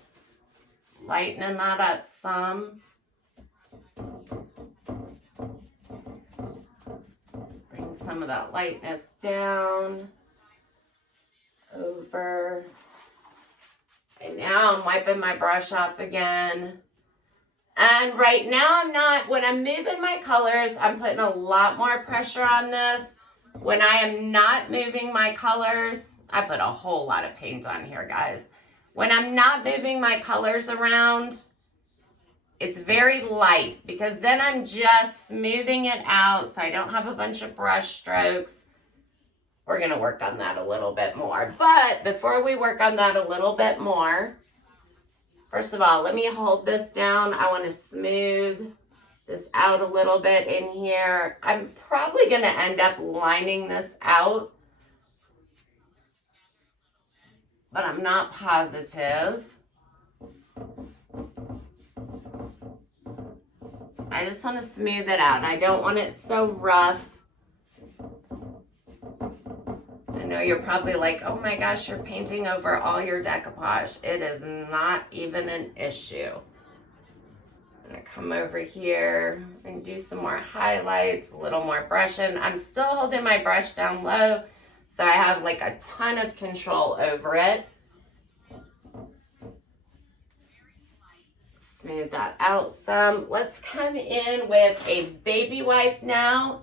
Lightening that up some. Bring some of that lightness down. Over. And now I'm wiping my brush off again. And right now when I'm moving my colors, I'm putting a lot more pressure on this. When I am not moving my colors, I put a whole lot of paint on here, guys. When I'm not moving my colors around, it's very light because then I'm just smoothing it out so I don't have a bunch of brush strokes. We're going to work on that a little bit more. But before we work on that a little bit more, first of all, let me hold this down. I want to smooth this out a little bit in here. I'm probably going to end up lining this out, but I'm not positive. I just want to smooth it out. I don't want it so rough. I know you're probably like, oh my gosh, you're painting over all your decoupage. It is not even an issue. I'm gonna come over here and do some more highlights, a little more brushing. I'm still holding my brush down low, so I have like a ton of control over it. Smooth that out some. Let's come in with a baby wipe now.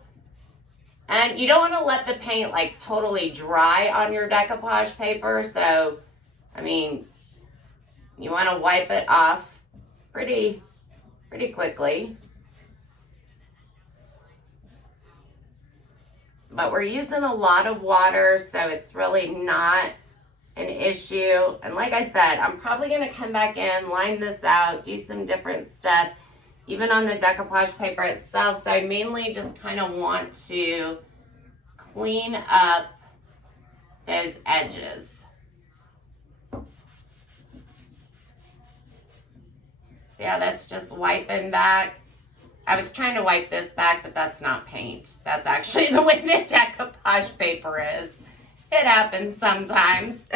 And you don't want to let the paint like totally dry on your decoupage paper. So, I mean, you want to wipe it off pretty quickly. But we're using a lot of water, so it's really not an issue. And like I said, I'm probably going to come back in, line this out, do some different stuff, even on the decoupage paper itself. So I mainly just kind of want to clean up those edges. See how that's just wiping back? I was trying to wipe this back, but that's not paint. That's actually the way the decoupage paper is. It happens sometimes.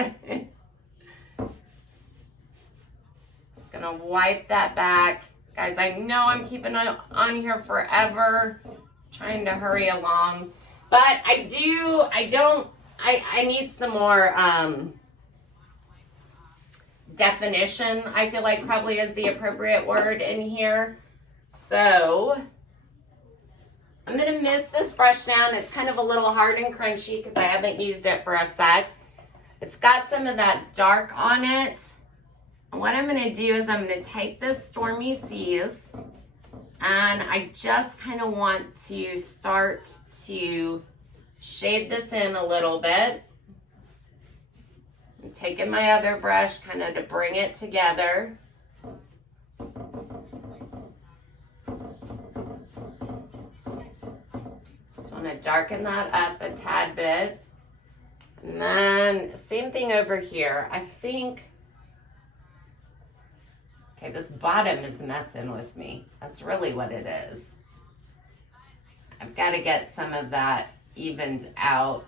Just gonna wipe that back. Guys, I know I'm keeping it on here forever, trying to hurry along. But I need some more definition, I feel like probably is the appropriate word in here. So I'm going to mist this brush down. It's kind of a little hard and crunchy because I haven't used it for a sec. It's got some of that dark on it. And what I'm going to do is I'm going to take this Stormy Seas And I just kind of want to start to shade this in a little bit. I'm taking my other brush kind of to bring it together. Just want to darken that up a tad bit. And then same thing over here. I think, okay, this bottom is messing with me. That's really what it is. I've got to get some of that evened out.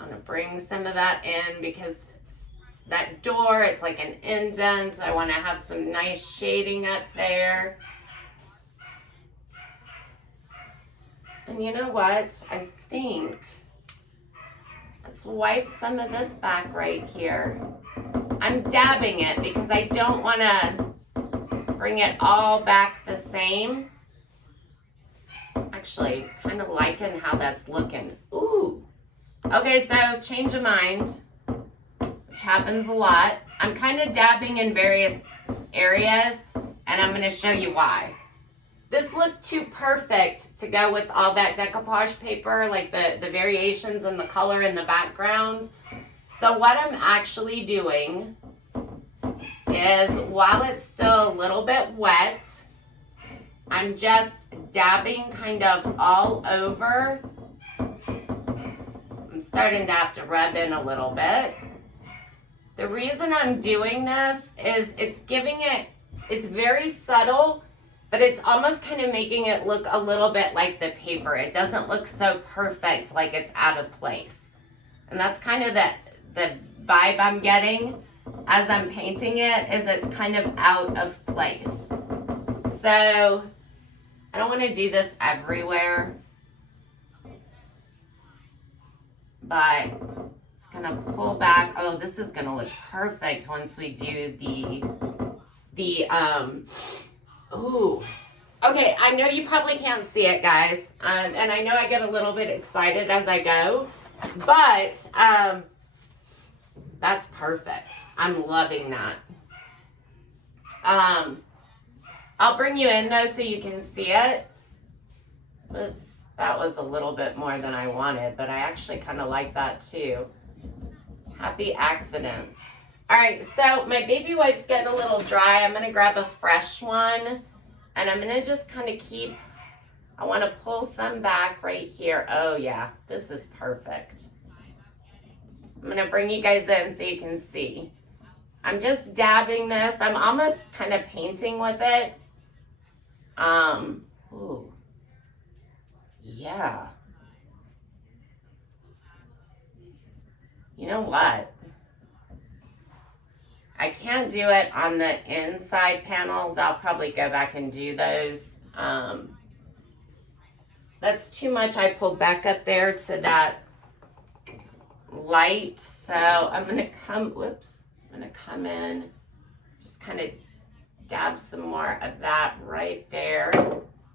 I'm going to bring some of that in because that door, it's like an indent. I want to have some nice shading up there. And you know what? I think, let's wipe some of this back right here. I'm dabbing it because I don't want to bring it all back the same. Actually, kind of liking how that's looking. Ooh. Okay, so change of mind, which happens a lot. I'm kind of dabbing in various areas, and I'm going to show you why. This looked too perfect to go with all that decoupage paper, like the variations in the color in the background. So what I'm actually doing is, while it's still a little bit wet, I'm just dabbing kind of all over. I'm starting to have to rub in a little bit. The reason I'm doing this is it's very subtle, but it's almost kind of making it look a little bit like the paper. It doesn't look so perfect, like it's out of place. And that's kind of the vibe I'm getting as I'm painting it, is it's kind of out of place. So I don't want to do this everywhere, but it's going to pull back. Oh, this is going to look perfect once we do ooh. Okay, I know you probably can't see it, guys. And I know I get a little bit excited as I go, but that's perfect. I'm loving that. I'll bring you in though so you can see it. Oops, that was a little bit more than I wanted, but I actually kind of like that too. Happy accidents. All right, so my baby wipe's getting a little dry. I'm gonna grab a fresh one, and I'm gonna just kind of I wanna pull some back right here. Oh yeah, this is perfect. I'm gonna bring you guys in so you can see. I'm just dabbing this. I'm almost kind of painting with it. Ooh, yeah. You know what? I can't do it on the inside panels. I'll probably go back and do those. That's too much. I pulled back up there to that light. So I'm going to I'm going to come in, just kind of dab some more of that right there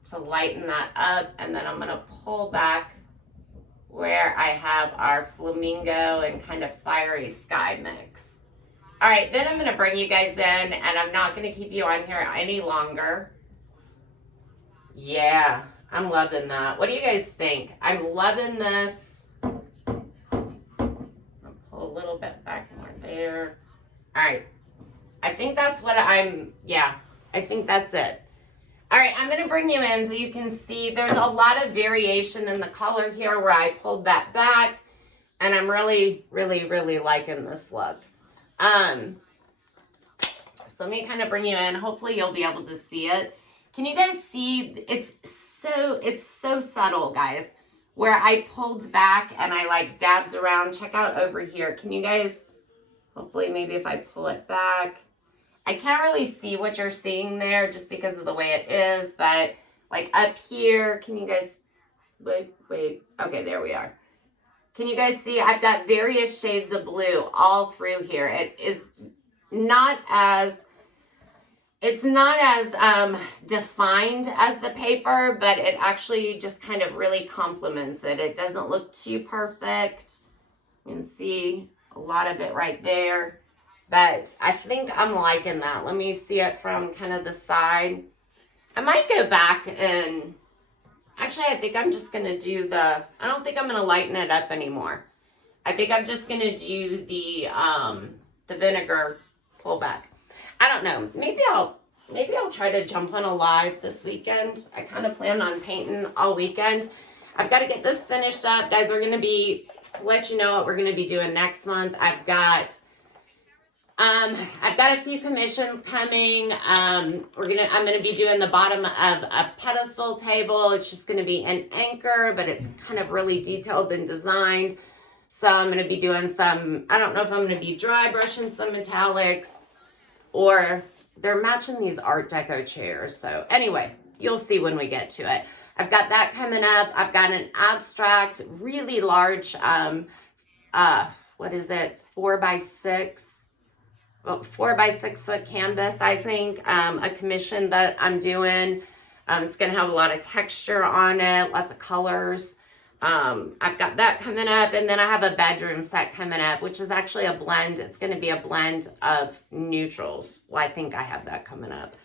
to lighten that up. And then I'm going to pull back where I have our flamingo and kind of fiery sky mix. All right, then I'm going to bring you guys in, and I'm not going to keep you on here any longer. Yeah, I'm loving that. What do you guys think? I'm loving this. I'll pull a little bit back more there. All right, I think that's what I think that's it. All right, I'm going to bring you in so you can see there's a lot of variation in the color here where I pulled that back, and I'm really, really, really liking this look. So let me kind of bring you in. Hopefully you'll be able to see it. Can you guys see? It's so subtle, guys, where I pulled back and I like dabbed around. Check out over here. Can you guys, hopefully maybe if I pull it back, I can't really see what you're seeing there just because of the way it is, but like up here, can you guys, wait, okay, there we are. Can you guys see? I've got various shades of blue all through here. It's not as defined as the paper, but it actually just kind of really complements it. It doesn't look too perfect. You can see a lot of it right there. But I think I'm liking that. Let me see it from kind of the side. I might go back and, actually I think I'm just going to do I don't think I'm going to lighten it up anymore. I think I'm just going to do the vinegar pullback. I don't know. Maybe I'll try to jump on a live this weekend. I kind of plan on painting all weekend. I've got to get this finished up. Guys, we're going to be, to let you know what we're going to be doing next month, I've got a few commissions coming. I'm going to be doing the bottom of a pedestal table. It's just going to be an anchor, but it's kind of really detailed and designed. So I'm going to be doing some, I don't know if I'm going to be dry brushing some metallics, or they're matching these Art Deco chairs. So anyway, you'll see when we get to it. I've got that coming up. I've got an abstract, really large, what is it? 4x6 foot canvas, I think, a commission that I'm doing. It's going to have a lot of texture on it, lots of colors. I've got that coming up, and then I have a bedroom set coming up, which is actually a blend. It's going to be a blend of neutrals. Well, I think I have that coming up.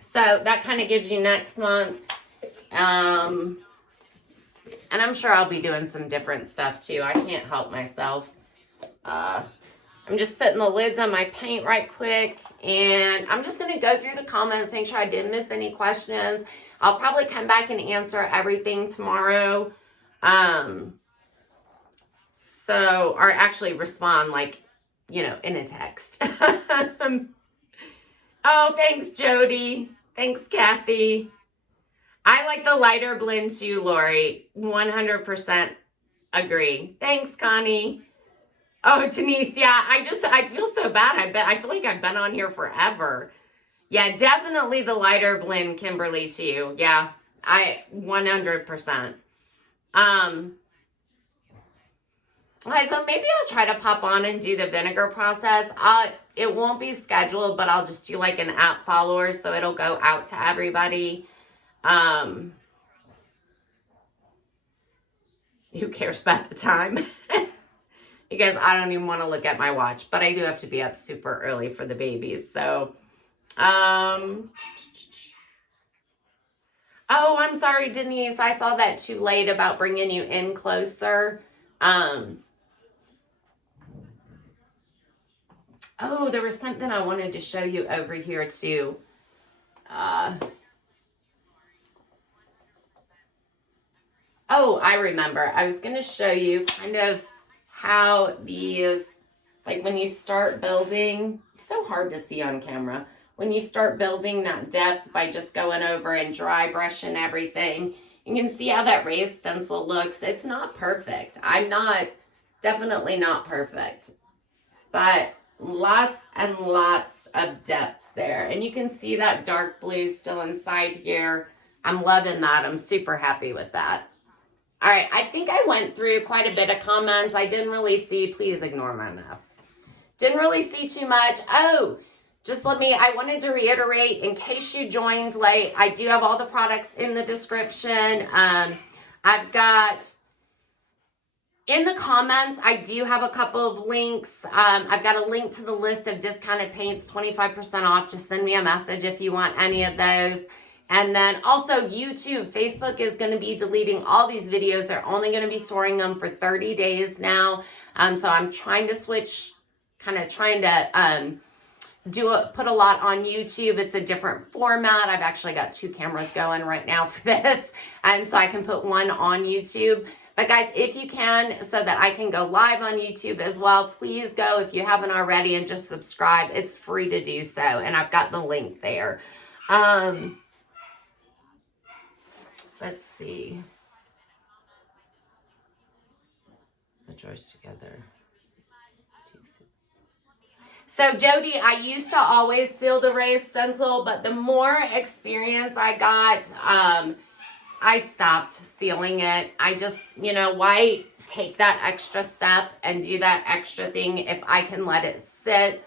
So that kind of gives you next month. And I'm sure I'll be doing some different stuff too. I can't help myself. I'm just putting the lids on my paint right quick, and I'm just going to go through the comments, make sure I didn't miss any questions. I'll probably come back and answer everything tomorrow. Or actually respond, like, you know, in a text. Oh, thanks, Jody. Thanks, Kathy. I like the lighter blend too, Lori. 100% agree. Thanks, Connie. Oh, Denise, yeah, I feel so bad. I feel like I've been on here forever. Yeah, definitely the lighter blend, Kimberly, too. Yeah, 100%. Okay, so maybe I'll try to pop on and do the vinegar process. It won't be scheduled, but I'll just do like an app follower, so it'll go out to everybody. Who cares about the time? Because I don't even want to look at my watch, but I do have to be up super early for the babies. So, oh, I'm sorry, Denise. I saw that too late about bringing you in closer. Oh, there was something I wanted to show you over here too. Oh, I remember. I was going to show you kind of how these, like when you start building, it's so hard to see on camera. When you start building that depth by just going over and dry brushing everything, you can see how that raised stencil looks. It's not perfect. Definitely not perfect, but lots and lots of depth there. And you can see that dark blue still inside here. I'm loving that. I'm super happy with that. All right, I think I went through quite a bit of comments. I didn't really see, please ignore my mess. Didn't really see too much. Oh, I wanted to reiterate, in case you joined late, I do have all the products in the description. I've got, in the comments, I do have a couple of links. I've got a link to the list of discounted paints, 25% off. Just send me a message if you want any of those. And then also YouTube, Facebook is going to be deleting all these videos. They're only going to be storing them for 30 days now. So I'm trying to switch, put a lot on YouTube. It's a different format. I've actually got 2 cameras going right now for this. And so I can put one on YouTube. But guys, if you can, so that I can go live on YouTube as well, please go if you haven't already and just subscribe. It's free to do so. And I've got the link there. Let's see. The drawers together. So Jody, I used to always seal the raised stencil, but the more experience I got, I stopped sealing it. I just, why take that extra step and do that extra thing if I can let it sit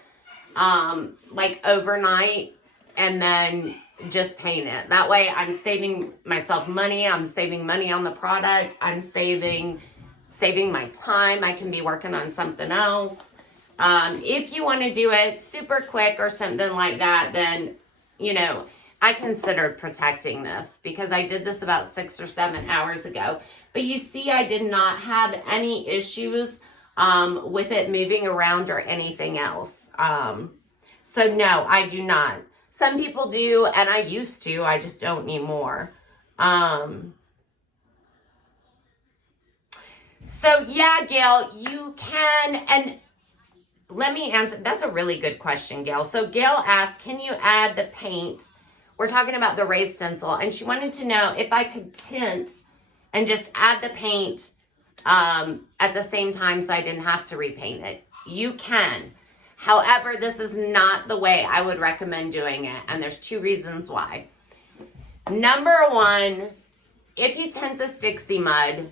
like overnight and then just paint it. That way I'm saving myself money. I'm saving money on the product. I'm saving saving my time. I can be working on something else. If you want to do it super quick or something like that, then, you know, I considered protecting this because I did this about 6 or 7 hours ago. But you see, I did not have any issues with it moving around or anything else. So no, I do not. Some people do, and I used to. I just don't anymore. So yeah, Gail, you can, and let me answer. That's a really good question, Gail. So Gail asked, can you add the paint? We're talking about the raised stencil, and she wanted to know if I could tint and just add the paint at the same time so I didn't have to repaint it. You can. However, this is not the way I would recommend doing it, and there's 2 reasons why. Number 1, if you tint this Dixie Mud,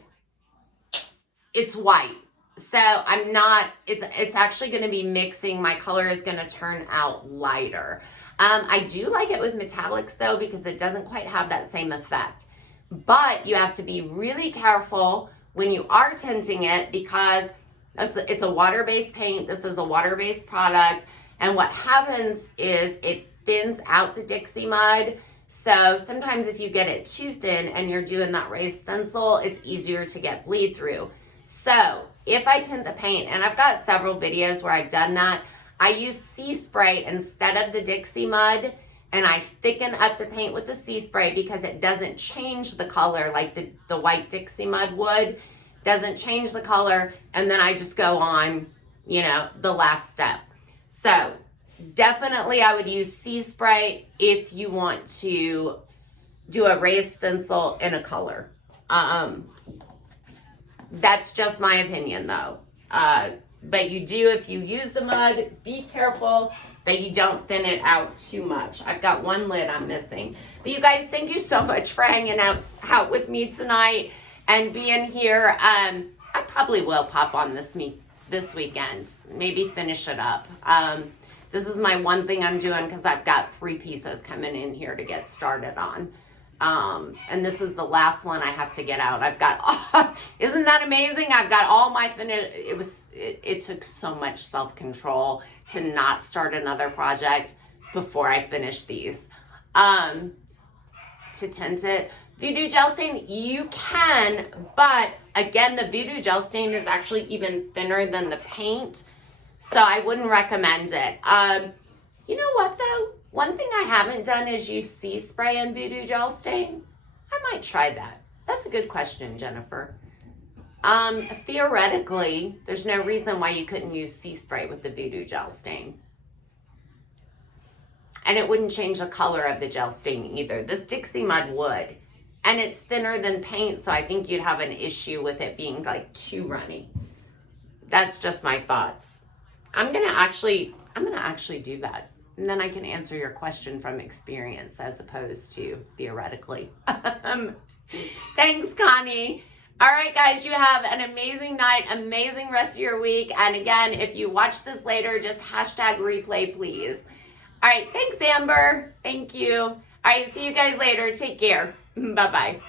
it's white. So I'm not, it's actually going to be mixing. My color is going to turn out lighter. I do like it with metallics though, because it doesn't quite have that same effect. But you have to be really careful when you are tinting it because it's a water-based paint. This is a water-based product. And what happens is it thins out the Dixie Mud. So sometimes if you get it too thin and you're doing that raised stencil, it's easier to get bleed through. So if I tint the paint, and I've got several videos where I've done that, I use sea spray instead of the Dixie Mud, and I thicken up the paint with the sea spray because it doesn't change the color like the white Dixie Mud would. Doesn't change the color, and then I just go on, you know, the last step. So definitely I would use sea spray if you want to do a raised stencil in a color. That's just my opinion though. But you do, if you use the mud, be careful that you don't thin it out too much. I've got 1 lid I'm missing. But you guys, thank you so much for hanging out with me tonight and being here. I probably will pop on this weekend, maybe finish it up. This is my one thing I'm doing because I've got 3 pieces coming in here to get started on. And this is the last one I have to get out. I've got, isn't that amazing? I've got all my finish. It took so much self-control to not start another project before I finish these. To tint it. Voodoo gel stain, you can, but again, the Voodoo gel stain is actually even thinner than the paint. So I wouldn't recommend it. You know what though? One thing I haven't done is use sea spray and Voodoo gel stain. I might try that. That's a good question, Jennifer. Theoretically, there's no reason why you couldn't use sea spray with the Voodoo gel stain. And it wouldn't change the color of the gel stain either. This Dixie Mud would. And it's thinner than paint, so I think you'd have an issue with it being like too runny. That's just my thoughts. I'm gonna actually do that. And then I can answer your question from experience as opposed to theoretically. Thanks, Connie. All right, guys, you have an amazing night, amazing rest of your week. And again, if you watch this later, just hashtag replay, please. All right, thanks, Amber. Thank you. All right, see you guys later. Take care. Bye-bye.